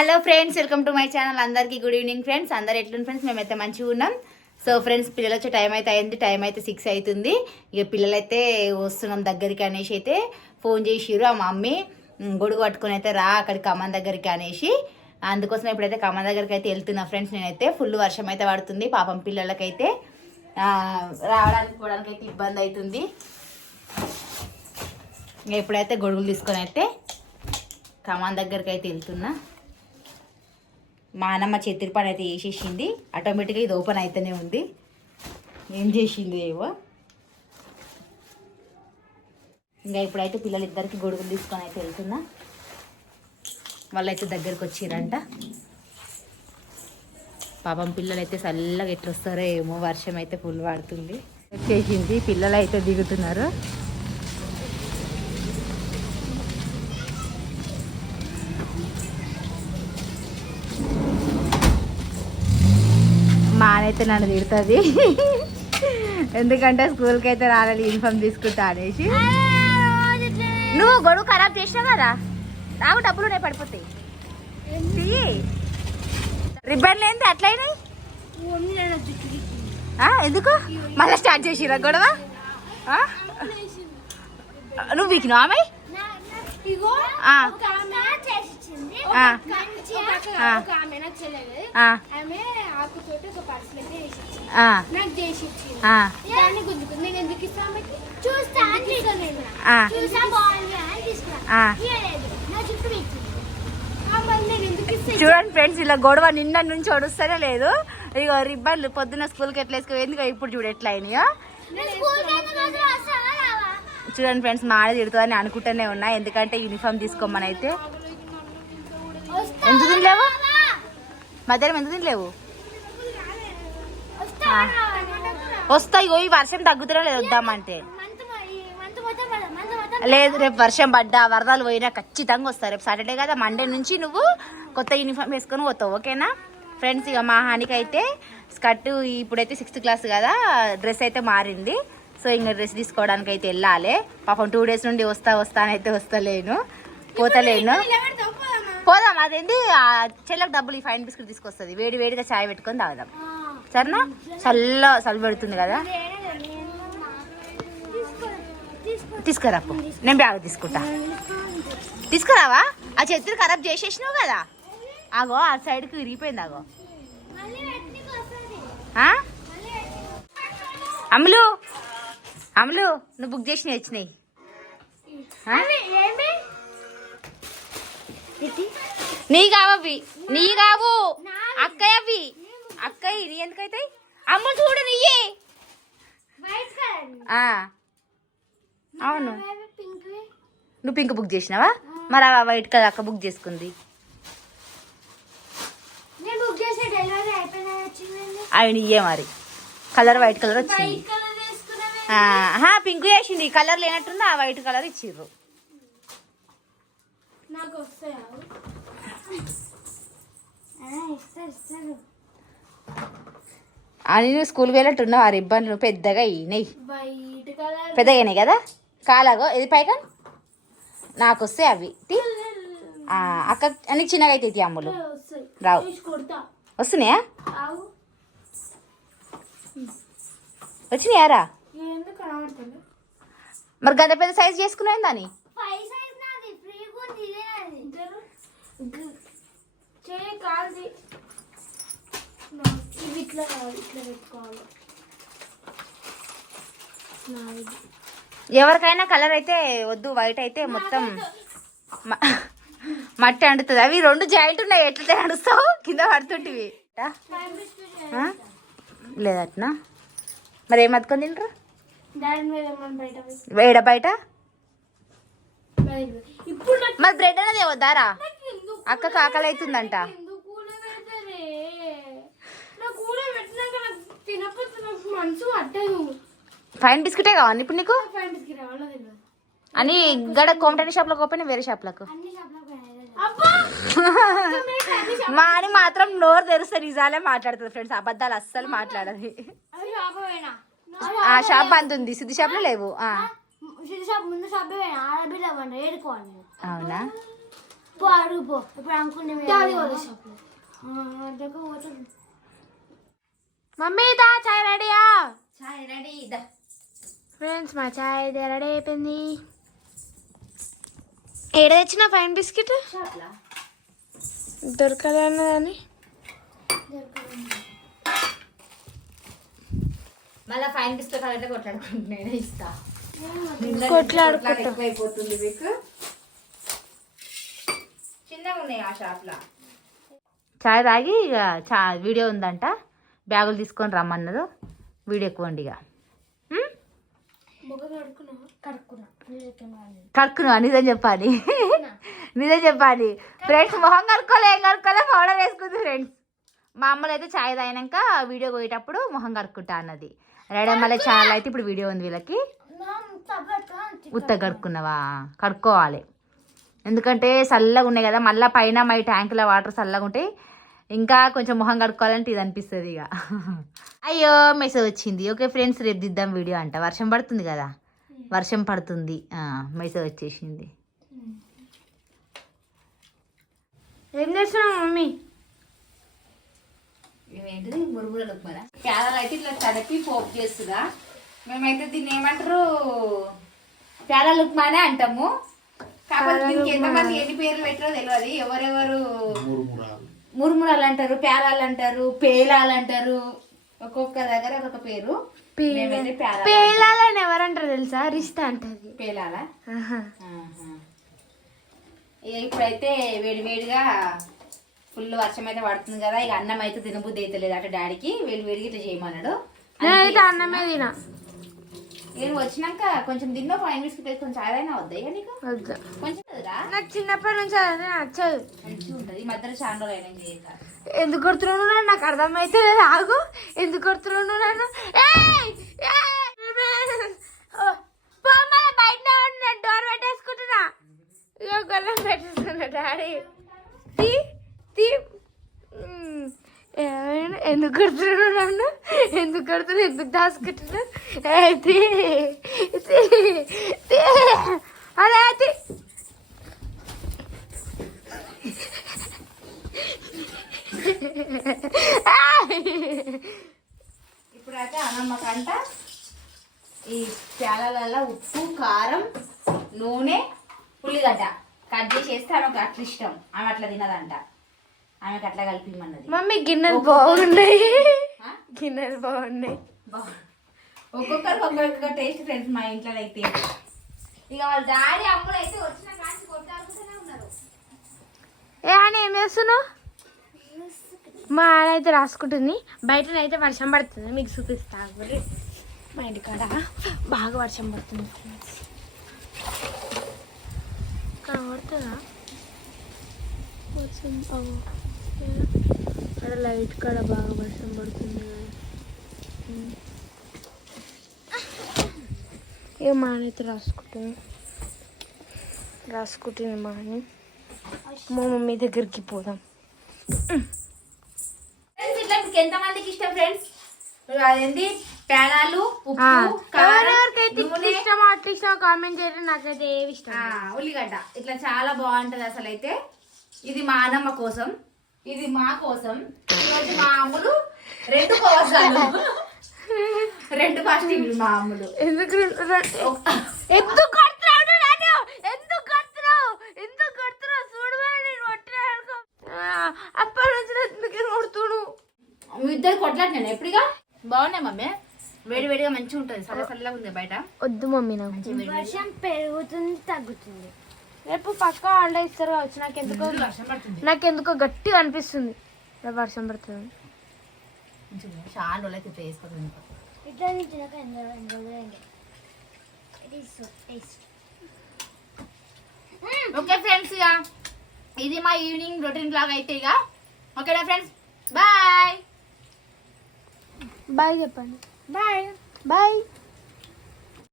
Hello friends, welcome to my channel. అందరికీ good evening friends. అందరు ఎట్లుంది ఫ్రెండ్స్? మేమైతే మంచిగా ఉన్నాం. సో ఫ్రెండ్స్, పిల్లలు వచ్చే టైం అయితే అయింది. టైం అయితే 6 అవుతుంది. ఇక పిల్లలైతే వస్తున్నాం దగ్గరికి అనేసి అయితే ఫోన్ చేసిర్రు. ఆ మమ్మీ గొడుగు పట్టుకుని అయితే రా అక్కడికి ఖమ్మం దగ్గరికి అనేసి, అందుకోసం ఇప్పుడైతే ఖమ్మం దగ్గరికి అయితే వెళ్తున్నా ఫ్రెండ్స్. నేనైతే ఫుల్ వర్షం అయితే పడుతుంది. పాపం పిల్లలకైతే రావడానికి పోవడానికి అయితే ఇబ్బంది అవుతుంది. ఇక ఇప్పుడైతే గొడుగులు తీసుకొని అయితే ఖమ్మం దగ్గరికి అయితే వెళ్తున్నా. మా అన్నమ్మ చెత్తిరి పని అయితే వేసేసింది. ఆటోమేటిక్గా ఇది ఓపెన్ అయితేనే ఉంది. ఏం చేసింది ఏవో. ఇంకా ఇప్పుడైతే పిల్లలిద్దరికి గొడుగులు తీసుకొని అయితే వెళ్తున్నా. వాళ్ళైతే దగ్గరికి వచ్చిరంట. పాపం పిల్లలు అయితే చల్లగా ఎట్లా వస్తారో ఏమో, వర్షం అయితే ఫుల్ పడుతుంది. వచ్చేసింది, పిల్లలు అయితే దిగుతున్నారు. మా అయితే నన్ను తిడుతుంది, ఎందుకంటే స్కూల్కి అయితే రాలేదు యూనిఫామ్ తీసుకుంటా అనేసి. నువ్వు గొడుగు ఖరాబ్ చేసినావు కదా, నాకు డబ్బులు ఉన్నాయి పడిపోతాయి. రిబ్బన్ లేని అట్లయినాయి. ఎందుకు మళ్ళీ స్టార్ట్ చేసిరా గొడవ? నువ్వు వీకినావు ఆమె? చూడండి ఫ్రెండ్స్, ఇలా గొడవ నిన్న నుంచి ఒడుస్తూనే లేదు. ఇక రిబ్బన్లు పొద్దున్న స్కూల్కి ఎట్లా వేసుకో, ఎందుకు ఇప్పుడు చూడు ఎట్లా అయినాయో. చూడండి ఫ్రెండ్స్, మా ఆడ తిడుతుందని అనుకుంటూనే ఉన్నా, ఎందుకంటే యూనిఫామ్ తీసుకోమని అయితే. ఎందుకు తినలేవు మధ్యాహ్నం? ఎందుకు తినలేవు? వస్తాయి. ఈ వర్షం తగ్గుతున్నా లేదు వద్దామంటే. లేదు, రేపు వర్షం పడ్డా వరదలు పోయినా ఖచ్చితంగా వస్తాయి. రేపు సాటర్డే కదా, మండే నుంచి నువ్వు కొత్త యూనిఫామ్ వేసుకొని పోతావు, ఓకేనా ఫ్రెండ్స్? ఇక మా హానికి అయితే స్కర్ట్, ఇప్పుడైతే 6th క్లాస్ కదా, డ్రెస్ అయితే మారింది. సో ఇంకా డ్రెస్ తీసుకోవడానికి అయితే వెళ్ళాలి. పాపం 2 days నుండి వస్తానైతే వస్తలేను, పోతలేను. పోదాం, అదేంటి చెల్లకు డబ్బులు ఈ 5 బిస్కెట్ తీసుకొస్తుంది. వేడి వేడిగా చాయ్ పెట్టుకొని తాగుదాం, సరేనా? చల్లు పెడుతుంది కదా. తీసుకురాపు, నేను బ్యాగ్ తీసుకుంటా. తీసుకురావా? ఆ చెత్త ఖరాబ్ చేసేసినావు కదా, ఆగో ఆ సైడ్కి విరిగిపోయింది. ఆగో అమ్ములు, అమ్ములు నువ్వు బుక్ చేసినవి వచ్చినాయి. నీ కావవి, నీ కావు అక్కయ్యవి. అక్కయ్య నీ ఎందుకైతాయి? అమ్మ చూడు నీయే. అవును, నువ్వు పింక్ బుక్ చేసినావా? మరి ఆ వైట్ కదా అక్క బుక్ చేసుకుంది. అవి నీయే మరి. కలర్ వైట్ కలర్ వచ్చింది. పింక్ వేసింది, కలర్ లేనట్టుంది. ఆ వైట్ కలర్ ఇచ్చిర్రు. అని నువ్వు స్కూల్కి వెళ్ళట్టున్నావు. ఆ రిబ్బన్లు పెద్దగా అయినాయి, పెద్దగా అయినాయి కదా. కాలాగో ఇది పైగా నాకు వస్తాయి అవి. అక్క అన్ని చిన్నగా అయితే అమ్ములు రావు. వస్తున్నాయా? వచ్చినాయారా? మరి గద పెద్ద సైజ్ చేసుకున్నాయి దాన్ని. ఎవరికైనా కలర్ అయితే వద్దు, వైట్ అయితే మొత్తం మట్టి అంటుతుంది. అవి 2 జాయింట్ ఉన్నాయి, ఎట్లా నడుస్తావు? కింద పడుతుంటివి లేదట్నా? మరి ఏం అతుకొని తింటారు? వేడ బయట మరి బ్రెడ్ అనేది వద్దారా? అక్క ఆకలి అవుతుందంట. ఫైన్ బిస్కెటే కావాలి ఇప్పుడు నీకు? అని గడ కోమటని షాప్లకు ఓపెన్, వేరే షాప్లకు. మా అని మాత్రం నోరు తెరిస్తే నిజాలే మాట్లాడుతుంది ఫ్రెండ్స్, అబద్ధాలు అస్సలు మాట్లాడదు. ఆ షాప్ బంద్ ఉంది, సిద్ధి షాప్ లో లేవు. అవునా? మమ్మీ దా చాయ్ రెడీయా? చాయ్ రెడీ దా ఫ్రెండ్స్ మా చాయ్ రెడీ అయిపోయింది. ఏడ తెచ్చిన ఫైన్ బిస్కెట్ దొరకదన్నదని మళ్ళీ ఫైన్ బిస్కెట్ అంటే కొట్లాడుకుంటున్నా ఇస్తా. కొట్లాడుకుంటా అయిపోతుంది మీకు. చిన్నగా ఉన్నాయి ఆ షాప్లో. చాయ్ తాగి ఇక వీడియో ఉందంట, బ్యాగులు తీసుకొని రమ్మన్నారు. వీడియో ఎక్కువండి ఇక. కడుక్కున్నా నిజం చెప్పాలి, నిజం చెప్పాలి ఫ్రెండ్స్. మొహం కడుక్కోలే, ఏం కడుక్కోలే, పౌడర్ వేసుకుంది ఫ్రెండ్స్. మా అమ్మలు అయితే చాయ్ తాగినాక వీడియో పోయేటప్పుడు మొహం కడుక్కుంటా అన్నది. రెడీ మళ్ళీ ఛానల్ అయితే ఇప్పుడు వీడియో ఉంది వీళ్ళకి. ఉత్త కడుక్కున్నావా? కడుక్కోవాలి, ఎందుకంటే చల్లగా ఉన్నాయి కదా. మళ్ళీ పైన మా ట్యాంకులో వాటర్ చల్లగా ఉంటాయి, ఇంకా కొంచెం మొహం కడుక్కోవాలంటే ఇది అనిపిస్తుంది ఇక. అయ్యో మెసేజ్ వచ్చింది. ఓకే ఫ్రెండ్స్ రేపు దిద్దాం వీడియో అంట. వర్షం పడుతుంది కదా, వర్షం పడుతుంది. మెసేజ్ వచ్చేసింది. ఏం చేస్తున్నావు మమ్మీ? ఇవేంటిది మురుగులు మన పేదలు అయితే ఇట్లా తడిపి పోపు చేస్తుగా. మేమైతే దీన్ని ఏమంటారు, పేదల ఉప్మానే అంటాము. కాకపోతే దీనికి ఎంతమంది ఎన్ని పేర్లు పెట్టారో తెలియదు. ఎవరెవరు మురుమురాలు అంటారు, పేలాలు అంటారు, పేలాలు అంటారు, ఒక్కొక్క దగ్గర ఒక్కొక్క పేరు. పేలాలని ఎవరంటారు తెలుసా? రిష్తా అంటది పేలాలా. ఇప్పుడైతే వేడి వేడిగా ఫుల్ వర్షం అయితే పడుతుంది కదా. ఇక అన్నం అయితే తినబుద్ధి అయితే లేదు అటు డాడీకి. వేడి వేడిగా ఇట్లా చేయమన్నాడు. నేనైతే అన్నమే తినా. నేను వచ్చినాక కొంచెం తిన్నా. ఫైన్ బిస్కెట్ కొంచెం చాయ్ అయినా వద్దా నీకు? కొంచెం కదరా, నాకు చిన్నప్పటి నుంచి అదే నచ్చదు. మంచిగా ఉంటుంది. ఈ మధ్యలో చాలా రోజులు అయినా చేయక. ఎందుకు కొడుతున్నాను నన్ను? నాకు అర్థమైతే లేదు. ఆగు, ఎందుకు కొడుతున్నాను నన్ను? బయట డోర్ పెట్టేసుకుంటున్నా. ఇక గొల్లం పెట్టేసుకున్నా డాడీ. ఎందుకు కొడుతున్నాను నన్ను? ఎందుకు కొడుతున్నా? ఎందుకు దాచుకుంటున్నా? అదే ఇప్పుడైతే అన్నమ్మకంట ఈ ప్యాలలో ఉప్పు, కారం, నూనె, ఉల్లిగడ్డ కట్ చేసి వేస్తే ఆమెకు అట్లా ఇష్టం. ఆమె అట్లా తినదంట, ఆమెకు అట్లా కలిపిమన్నది. మమ్మీ గిన్నెలు బాగున్నాయి, గిన్నెలు బాగున్నాయి. ఒక్కొక్కరికి ఒక్కొక్క టేస్ట్ ఫ్రెండ్స్ మా ఇంట్లో అయితే. ఇక వాళ్ళ డాడీ అమ్ములు అయితే వచ్చిన కాంచి కొట్టాడుతూనే ఉన్నారు. ఏం చేస్తున్నావు? మా ఆడైతే రాసుకుంటుంది. బయటనైతే వర్షం పడుతుంది, మీకు చూపిస్తా. మా ఇంటికాడ బాగా వర్షం పడుతుంది ఫ్రెండ్స్. కనబడుతుందా వర్షం? అక్కడ లైట్ కాడ బాగా వర్షం పడుతుంది. ఇక మా అయితే రాసుకుంటుంది మా అని. మా మమ్మీ దగ్గరికి పోదాం. ఎంతమందికి ఇష్టం ఫ్రెండ్స్ అదేంటి పేలాలు, ఎవరెవరికైతే ఇష్టమో అట్లా ఇష్టం కామెంట్ చేయండి. నాకైతే ఏవి ఇష్టం. ఉల్లిగడ్డ ఇట్లా చాలా బాగుంటది అసలు. అయితే ఇది మా అన్నమ్మ కోసం, ఇది మా కోసం. ఈరోజు మా అమ్ములు 2 కోసాలు, 2 ఫాస్టింగ్లు మా అమ్ములు. ఎందుకు అప్పటి నుంచి ఎందుకు కొడుతుడు? మీ ఇద్దరు కొట్లాడినాను ఎప్పుడుగా. బాగున్నాయి మమ్మీ, వేడి వేడిగా మంచిగా ఉంటుంది. చల్లగా ఉంది బయట. వద్దు మమ్మీ, నాకు వర్షం పెరుగుతుంది తగ్గుతుంది. రేపు పక్క హాలిడే ఇస్తారు కావచ్చు. నాకెందుకో గట్టిగా అనిపిస్తుంది వర్షం పడుతుంది. చాలా రోజులైతే వేసుకోవాలి. ఓకే ఫ్రెండ్స్, ఇక ఇది మా ఈవినింగ్ రొటీన్ బ్లాగ్ అయితే. ఇక ఓకేనా ఫ్రెండ్స్, బాయ్ బాయ్ చెప్పండి. Bye bye.